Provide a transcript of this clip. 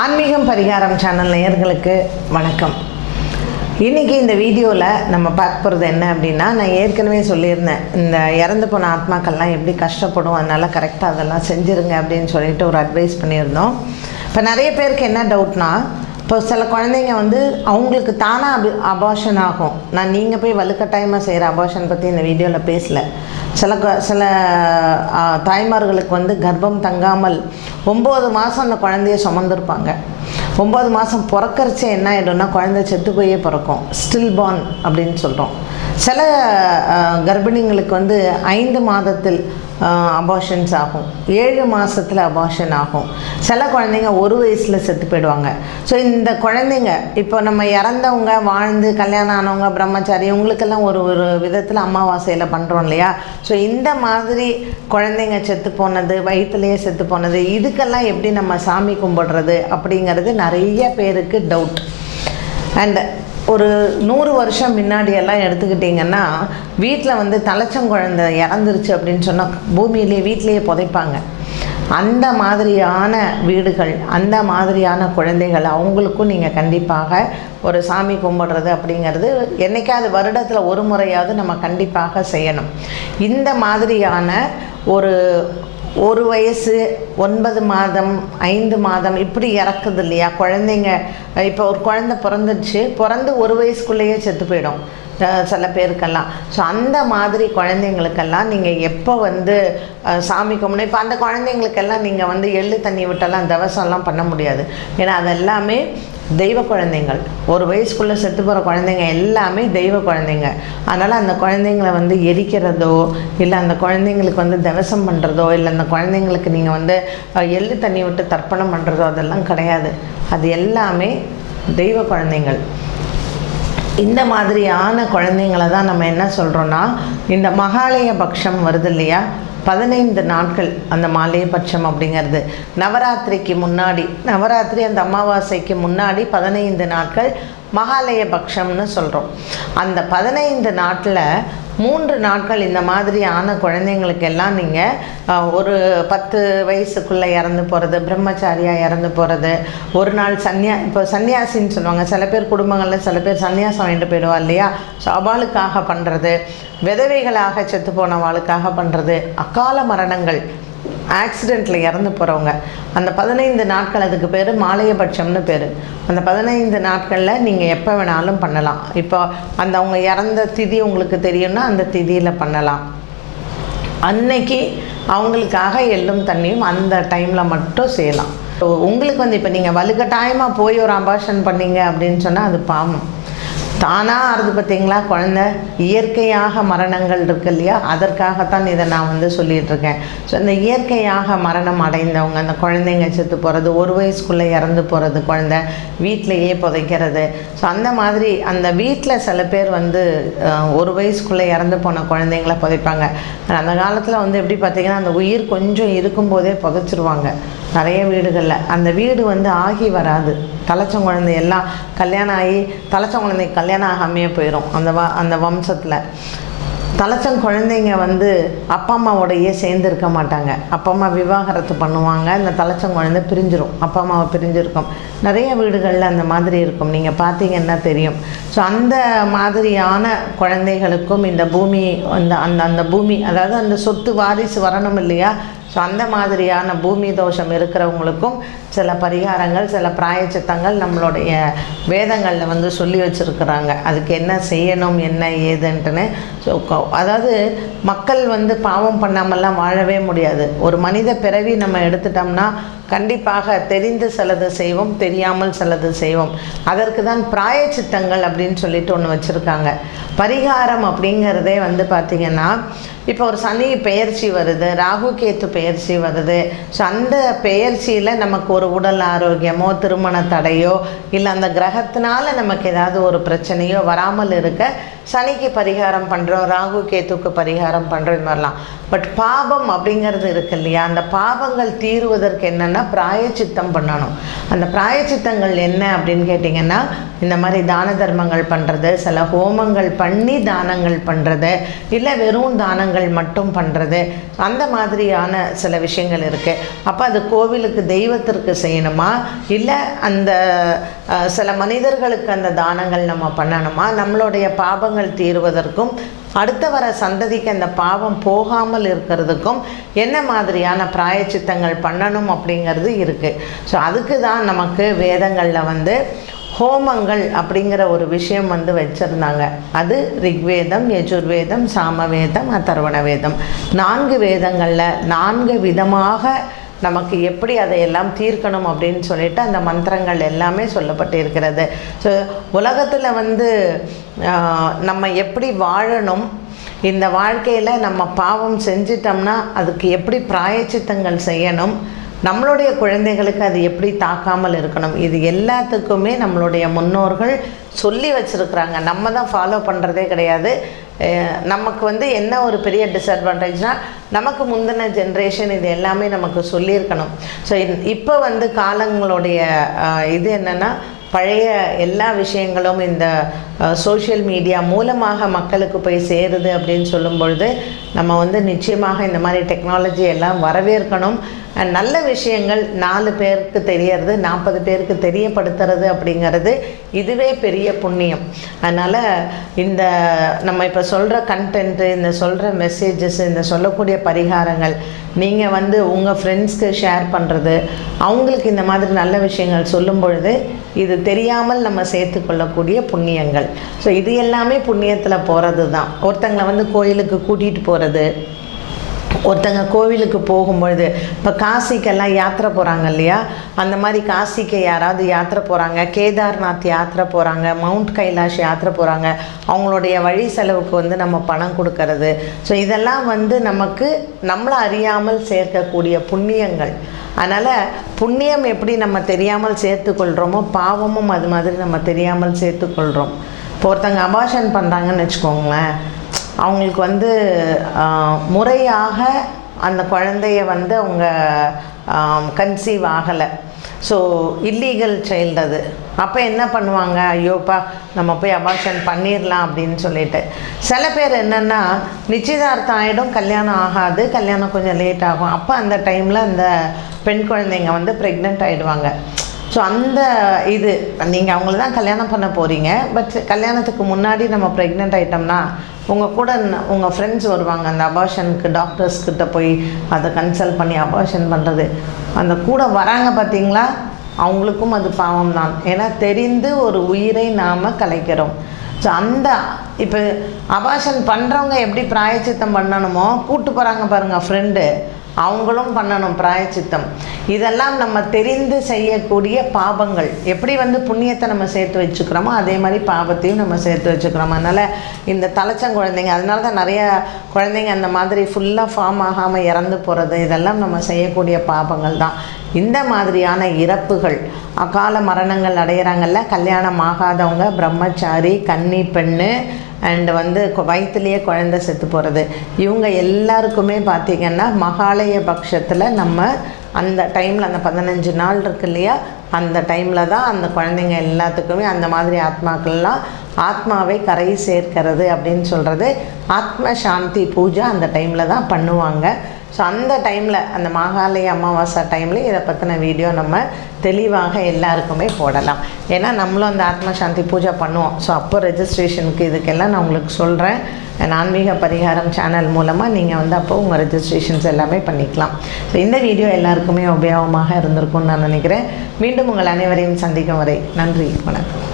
ஆன்மீகம் பரிகாரம் சேனல் நேயர்களுக்கு வணக்கம். இன்றைக்கி இந்த வீடியோவில் நம்ம பார்க்க போகிறது என்ன அப்படின்னா நான் ஏற்கனவே சொல்லியிருந்தேன் இந்த இறந்து போன ஆத்மாக்கள்லாம் எப்படி கஷ்டப்படும் அதனால் கரெக்டாக அதெல்லாம் செஞ்சுருங்க அப்படின்னு சொல்லிட்டு ஒரு அட்வைஸ் பண்ணியிருந்தோம். இப்போ நிறைய பேருக்கு என்ன டவுட்னா இப்போ சில குழந்தைங்க வந்து அவங்களுக்கு தானாக அபி அபாஷன் ஆகும். நான் நீங்கள் போய் வலுக்கட்டாயமாக செய்கிற அபாஷன் பற்றி இந்த வீடியோவில் பேசலை. சில சில தாய்மார்களுக்கு வந்து கர்ப்பம் தங்காமல் ஒம்பது மாதம் அந்த குழந்தைய சுமந்திருப்பாங்க. ஒம்பது மாதம் பிறக்கறச்சே என்ன ஆகிடும்னா குழந்தை செத்து போயே பிறக்கும். ஸ்டில் பார்ன் அப்படின்னு சொல்கிறோம் சில கர்ப்பிணிங்களுக்கு வந்து ஐந்து மாதத்தில் அபாஷன்ஸ் ஆகும். ஏழு மாதத்தில் அபாஷன் ஆகும். சில குழந்தைங்க ஒரு வயசில் செத்து போயிடுவாங்க. ஸோ இந்த குழந்தைங்க இப்போ நம்ம இறந்தவங்க வாழ்ந்து கல்யாணம் ஆனவங்க பிரம்மச்சாரி இவங்களுக்கெல்லாம் ஒரு ஒரு விதத்தில் அமாவாசையில் பண்ணுறோம் இல்லையா? ஸோ இந்த மாதிரி குழந்தைங்க செத்து போனது வயிற்றுலேயே செத்து போனது இதுக்கெல்லாம் எப்படி நம்ம சாமி கும்பிடுறது அப்படிங்கிறது நிறைய பேருக்கு டவுட் அண்ட் ஒரு நூறு வருஷம் முன்னாடி எல்லாம் எடுத்துக்கிட்டிங்கன்னா வீட்டில் வந்து தலைச்சங்குழந்தை இறந்துருச்சு அப்படின்னு சொன்னால் பூமியிலே வீட்டிலேயே புதைப்பாங்க. அந்த மாதிரியான வீடுகள் அந்த மாதிரியான குழந்தைகள் அவங்களுக்கும் நீங்கள் கண்டிப்பாக ஒரு சாமி கும்பிடுறது அப்படிங்கிறது என்றைக்காவது வருடத்தில் ஒரு முறையாவது நம்ம கண்டிப்பாக செய்யணும். இந்த மாதிரியான ஒரு ஒரு வயசு ஒன்பது மாதம் ஐந்து மாதம் இப்படி இறக்குது இல்லையா? குழந்தைங்க இப்போ ஒரு குழந்தை பிறந்துடுச்சு பிறந்து ஒரு வயசுக்குள்ளேயே செத்து போயிடும் சில பேருக்கெல்லாம். ஸோ அந்த மாதிரி குழந்தைங்களுக்கெல்லாம் நீங்கள் எப்போ வந்து சாமி கும்பிடணும்? இப்போ அந்த குழந்தைங்களுக்கெல்லாம் நீங்கள் வந்து எள்ளு தண்ணி விட்டெல்லாம் தவசம்லாம் பண்ண முடியாது. ஏன்னா அதெல்லாமே தெய்வ குழந்தைங்கள். ஒரு வயசுக்குள்ளே செத்து போகிற குழந்தைங்க எல்லாமே தெய்வ குழந்தைங்க. அதனால் அந்த குழந்தைங்கள வந்து எரிக்கிறதோ இல்லை அந்த குழந்தைங்களுக்கு வந்து தவசம் பண்ணுறதோ இல்லை அந்த குழந்தைங்களுக்கு நீங்கள் வந்து எள்ளு தண்ணி விட்டு தர்ப்பணம் பண்ணுறதோ அதெல்லாம் கிடையாது. அது எல்லாமே தெய்வ குழந்தைங்கள். இந்த மாதிரியான குழந்தைங்களை தான் நம்ம என்ன சொல்கிறோன்னா இந்த மகாலய பக்ஷம் வருது இல்லையா? பதினைந்து நாட்கள் அந்த மாலையபட்சம் அப்படிங்கிறது. நவராத்திரிக்கு முன்னாடி நவராத்திரி அந்த அமாவாசைக்கு முன்னாடி பதினைந்து நாட்கள் மகாலய பட்சம்னு சொல்கிறோம் அந்த பதினைந்து நாட்டில் மூன்று நாட்கள் இந்த மாதிரியான குழந்தைங்களுக்கெல்லாம் நீங்கள் ஒரு பத்து வயசுக்குள்ளே இறந்து போகிறது பிரம்மச்சாரியாக இறந்து போகிறது ஒரு நாள் சன்னியா இப்போ சன்னியாசின்னு சொல்லுவாங்க. சில பேர் குடும்பங்களில் சில பேர் சன்னியாசம் வாங்கிட்டு போயிடுவா இல்லையா? ஸோ அவளுக்காக பண்ணுறது விதவைகளாக செத்து போனவாளுக்காக பண்ணுறது அகால மரணங்கள். ஆக்சிடெண்ட்டில் இறந்து போகிறவங்க அந்த பதினைந்து நாட்கள் அதுக்கு பேர் மாலையபட்சம்னு பேர். அந்த பதினைந்து நாட்களில் நீங்கள் எப்போ வேணாலும் பண்ணலாம். இப்போ அந்த அவங்க இறந்த திதி உங்களுக்கு தெரியும்னா அந்த திதியில் பண்ணலாம். அன்னைக்கு அவங்களுக்காக எள்ளும் தண்ணியும் அந்த டைமில் மட்டும் செய்யலாம். உங்களுக்கு வந்து இப்போ நீங்கள் வலுக்கட்டாயமாக போய் ஒரு அம்பாஷன் பண்ணீங்க அப்படின்னு சொன்னால் அது பாவம். தானாக ஆறுது பார்த்தீங்களா குழந்தை இயற்கையாக மரணங்கள் இருக்கு இல்லையா? அதற்காகத்தான் இதை நான் வந்து சொல்லிகிட்ருக்கேன் ஸோ இந்த இயற்கையாக மரணம் அடைந்தவங்க அந்த குழந்தைங்க செத்து போகிறது ஒரு வயசுக்குள்ளே இறந்து போகிறது குழந்தை வீட்டிலையே புதைக்கிறது. ஸோ அந்த மாதிரி அந்த வீட்டில் சில பேர் வந்து ஒரு வயசுக்குள்ளே இறந்து போன குழந்தைங்கள புதைப்பாங்க. அந்த காலத்தில் வந்து எப்படி பார்த்தீங்கன்னா அந்த உயிர் கொஞ்சம் இருக்கும்போதே புதைச்சிருவாங்க. நிறைய வீடுகளில். அந்த வீடு வந்து ஆகி வராது. தலைச்சம் குழந்தை எல்லாம் கல்யாணம் ஆகி தலைச்சம் குழந்தை கல்யாணம் ஆகாமையே போயிடும் அந்த வ அந்த வம்சத்தில். தலைச்சம் குழந்தைங்க வந்து அப்பா அம்மாவோடையே சேர்ந்து இருக்க மாட்டாங்க. அப்பா அம்மா விவாகரத்து பண்ணுவாங்க. இந்த தலைச்சம் குழந்தை பிரிஞ்சிரும். அப்பா அம்மாவை பிரிஞ்சிருக்கும். நிறைய வீடுகளில் அந்த மாதிரி இருக்கும். நீங்கள் பார்த்தீங்கன்னா தெரியும். ஸோ அந்த மாதிரியான குழந்தைகளுக்கும் இந்த பூமி அந்த அந்த அந்த பூமி அதாவது அந்த சொத்து வாரிசு வரணும் இல்லையா? ஸோ அந்த மாதிரியான பூமி தோஷம் இருக்கிறவங்களுக்கும் சில பரிகாரங்கள் சில பிராயச்சித்தங்கள் நம்மளுடைய வேதங்களில் வந்து சொல்லி வச்சுருக்குறாங்க. அதுக்கு என்ன செய்யணும் என்ன ஏதுன்ட்டுன்னு. ஸோ அதாவது மக்கள் வந்து பாவம் பண்ணாமல்லாம் வாழவே முடியாது. ஒரு மனித பிறவி நம்ம எடுத்துட்டோம்னா கண்டிப்பாக தெரிந்து சிலது செய்வோம் தெரியாமல் சிலது செய்வோம். அதற்கு தான் பிராயச்சித்தங்கள் அப்படின்னு சொல்லிட்டு ஒன்று வச்சுருக்காங்க. பரிகாரம் அப்படிங்கிறதே வந்து பார்த்திங்கன்னா இப்போ ஒரு சனி பெயர்ச்சி வருது ராகு கேத்து பெயர்ச்சி வருது. ஸோ அந்த பெயர்ச்சியில் நமக்கு ஒரு உடல் ஆரோக்கியமோ திருமண தடையோ இல்லை அந்த கிரகத்தினால நமக்கு ஏதாவது ஒரு பிரச்சனையோ வராமல் இருக்க சனிக்கு பரிகாரம் பண்ணுறோம் ராகு கேத்துக்கு பரிகாரம் பண்ணுறோம் மாதிரிலாம். பட் பாபம் அப்படிங்கிறது இருக்கு இல்லையா? அந்த பாபங்கள் தீருவதற்கு என்னென்னா பிராயச்சித்தம் பண்ணணும். அந்த பிராயச்சித்தங்கள் என்ன அப்படின்னு கேட்டிங்கன்னா இந்த மாதிரி தான தர்மங்கள் பண்ணுறது சில ஹோமங்கள் பண்ணி தானங்கள் பண்ணுறது இல்லை வெறும் தானங்கள் மட்டும் பண்ணுறது அந்த மாதிரியான சில விஷயங்கள் இருக்குது அப்போ அது கோவிலுக்கு தெய்வத்திற்கு செய்யணுமா? இல்லை அந்த சில மனிதர்களுக்கு அந்த தானங்கள் நம்ம பண்ணணுமா? நம்மளுடைய பாபங்கள் தீர்வதற்கும் அடுத்த வர சந்ததிக்கு அந்த பாவம் போகாமல் இருக்கிறதுக்கும் என்ன மாதிரியான பிராயச்சித்தங்கள் பண்ணணும் அப்படிங்கிறது இருக்குது ஸோ அதுக்கு தான் நமக்கு வேதங்களில் வந்து ஹோமங்கள் அப்படிங்கிற ஒரு விஷயம் வந்து வச்சுருந்தாங்க. அது ரிக்வேதம் யஜுர்வேதம் சாமவேதம் அதர்வண வேதம் நான்கு வேதங்களில் நான்கு விதமாக நமக்கு எப்படி அதையெல்லாம் தீர்க்கணும் அப்படின்னு சொல்லிட்டு அந்த மந்திரங்கள் எல்லாமே சொல்லப்பட்டு இருக்கிறது. ஸோ உலகத்தில் வந்து நம்ம எப்படி வாழணும்? இந்த வாழ்க்கையில் நம்ம பாவம் செஞ்சிட்டோம்னா அதுக்கு எப்படி பிராயச்சித்தங்கள் செய்யணும்? நம்மளுடைய குழந்தைகளுக்கு அது எப்படி தாக்காமல் இருக்கணும்? இது எல்லாத்துக்குமே நம்மளுடைய முன்னோர்கள் சொல்லி வச்சுருக்குறாங்க. நம்ம தான் ஃபாலோ பண்ணுறதே கிடையாது. நமக்கு வந்து என்ன ஒரு பெரிய டிஸ்அட்வான்டேஜ்னால் நமக்கு முந்தின ஜென்ரேஷன் இது எல்லாமே நமக்கு சொல்லியிருக்கணும். ஸோ இப்போ வந்து காலங்களுடைய இது என்னென்னா பழைய எல்லா விஷயங்களும் இந்த சோஷியல் மீடியா மூலமாக மக்களுக்கு போய் சேருது அப்படின்னு சொல்லும் பொழுது நம்ம வந்து நிச்சயமாக இந்த மாதிரி டெக்னாலஜி எல்லாம் வரவேற்கணும். நல்ல விஷயங்கள் நாலு பேருக்கு தெரியறது நாற்பது பேருக்கு தெரியப்படுத்துறது அப்படிங்கிறது இதுவே பெரிய புண்ணியம். அதனால் இந்த நம்ம இப்போ சொல்கிற கண்டென்ட்டு இந்த சொல்கிற மெசேஜஸ் இந்த சொல்லக்கூடிய பரிகாரங்கள் நீங்கள் வந்து உங்கள் ஃப்ரெண்ட்ஸ்க்கு ஷேர் பண்ணுறது அவங்களுக்கு இந்த மாதிரி நல்ல விஷயங்கள் சொல்லும் பொழுது இது தெரியாமல் நம்ம சேர்த்துக்கொள்ளக்கூடிய புண்ணியங்கள். ஸோ இது எல்லாமே புண்ணியத்தில் போகிறது தான் ஒருத்தங்களை வந்து கோயிலுக்கு கூட்டிகிட்டு போகிறது ஒருத்தங்க கோவிலுக்கு போகும்பொழுது இப்போ காசிக்கெல்லாம் யாத்திரை போகிறாங்க இல்லையா? அந்த மாதிரி காசிக்கு யாராவது யாத்திரை போகிறாங்க கேதார்நாத் யாத்திரை போகிறாங்க மவுண்ட் கைலாஷ் யாத்திரை போகிறாங்க அவங்களுடைய வழி செலவுக்கு வந்து நம்ம பணம் கொடுக்கறது. ஸோ இதெல்லாம் வந்து நமக்கு நம்மளை அறியாமல் சேர்க்கக்கூடிய புண்ணியங்கள். அதனால் புண்ணியம் எப்படி நம்ம தெரியாமல் சேர்த்துக்கொள்கிறோமோ பாவமும் அது மாதிரி நம்ம தெரியாமல் சேர்த்துக்கொள்கிறோம் இப்போ ஒருத்தங்க அபாஷன் பண்ணுறாங்கன்னு வச்சுக்கோங்களேன். அவங்களுக்கு வந்து முறையாக அந்த குழந்தைய வந்து அவங்க கன்சீவ் ஆகலை. ஸோ இல்லீகல் சைல்டு அது. அப்போ என்ன பண்ணுவாங்க? ஐயோப்பா நம்ம போய் அபார்ஷன் பண்ணிடலாம் அப்படின்னு சொல்லிட்டு. சில பேர் என்னென்னா நிச்சயதார்த்தம் ஆகிடும் கல்யாணம் ஆகாது கல்யாணம் கொஞ்சம் லேட் ஆகும். அப்போ அந்த டைமில் அந்த பெண் குழந்தைங்க வந்து ப்ரெக்னென்ட் ஆகிடுவாங்க ஸோ அந்த இது நீங்கள் அவங்கள தான் கல்யாணம் பண்ண போகிறீங்க பட் கல்யாணத்துக்கு முன்னாடி நம்ம ப்ரெக்னென்ட் ஆகிட்டோம்னா உங்கள் கூட உங்கள் ஃப்ரெண்ட்ஸ் வருவாங்க. அந்த அபாஷனுக்கு டாக்டர்ஸ் கிட்ட போய் அதை கன்சல்ட் பண்ணி அபாஷன் பண்ணுறது அந்த கூட வராங்க பார்த்தீங்களா அவங்களுக்கும் அது பாவம் தான் ஏன்னா தெரிந்து ஒரு உயிரை நாம் கலைக்கிறோம். ஸோ அந்த இப்போ அபாஷன் பண்ணுறவங்க எப்படி பிராயச்சித்தம் பண்ணணுமோ கூட்டு போகிறாங்க பாருங்கள் ஃப்ரெண்டு அவங்களும் பண்ணணும் பிராயச்சித்தம். இதெல்லாம் நம்ம தெரிந்து செய்யக்கூடிய பாபங்கள். எப்படி வந்து புண்ணியத்தை நம்ம சேர்த்து வச்சுக்கிறோமோ அதே மாதிரி பாபத்தையும் நம்ம சேர்த்து வச்சுக்கிறோம். அதனால் இந்த தலைச்சங்குழந்தைங்க அதனால தான் நிறைய குழந்தைங்க அந்த மாதிரி ஃபுல்லாக ஃபார்ம் ஆகாமல் இறந்து போகிறது இதெல்லாம் நம்ம செய்யக்கூடிய பாபங்கள் தான் இந்த மாதிரியான இறப்புகள் அகால மரணங்கள் அடையிறாங்கல்ல கல்யாணம் ஆகாதவங்க பிரம்மச்சாரி கன்னி பெண்ணு அண்ட் வந்து வயிற்றுலேயே வயித்துலேயே குழந்தை செத்து போகிறது இவங்க எல்லாருக்குமே பார்த்திங்கன்னா மகாலய பட்சத்தில் நம்ம அந்த டைமில் அந்த பதினஞ்சு நாள் இருக்கு இல்லையா? அந்த டைமில் தான் அந்த குழந்தைங்க எல்லாத்துக்குமே அந்த மாதிரி ஆத்மாக்கள்லாம் ஆத்மாவை கரை சேர்க்கிறது அப்படின்னு சொல்கிறது ஆத்ம சாந்தி பூஜை அந்த டைமில் தான் பண்ணுவாங்க. ஸோ அந்த டைமில் அந்த மாகாலய அமாவாசை டைமில் இதை பற்றின வீடியோ நம்ம தெளிவாக எல்லாருக்குமே போடலாம். ஏன்னா நம்மளும் அந்த ஆத்ம சாந்தி பூஜை பண்ணுவோம். ஸோ அப்போ ரெஜிஸ்ட்ரேஷனுக்கு இதுக்கெல்லாம் நான் உங்களுக்கு சொல்கிறேன் ஆன்மீக பரிகாரம் சேனல் மூலமாக நீங்கள் வந்து அப்போ உங்கள் ரெஜிஸ்ட்ரேஷன்ஸ் எல்லாமே பண்ணிக்கலாம். ஸோ இந்த வீடியோ எல்லாருக்குமே உபயோகமாக இருந்திருக்கும்னு நான் நினைக்கிறேன். மீண்டும் உங்கள் அனைவரையும் சந்திக்கும் வரை நன்றி வணக்கம்.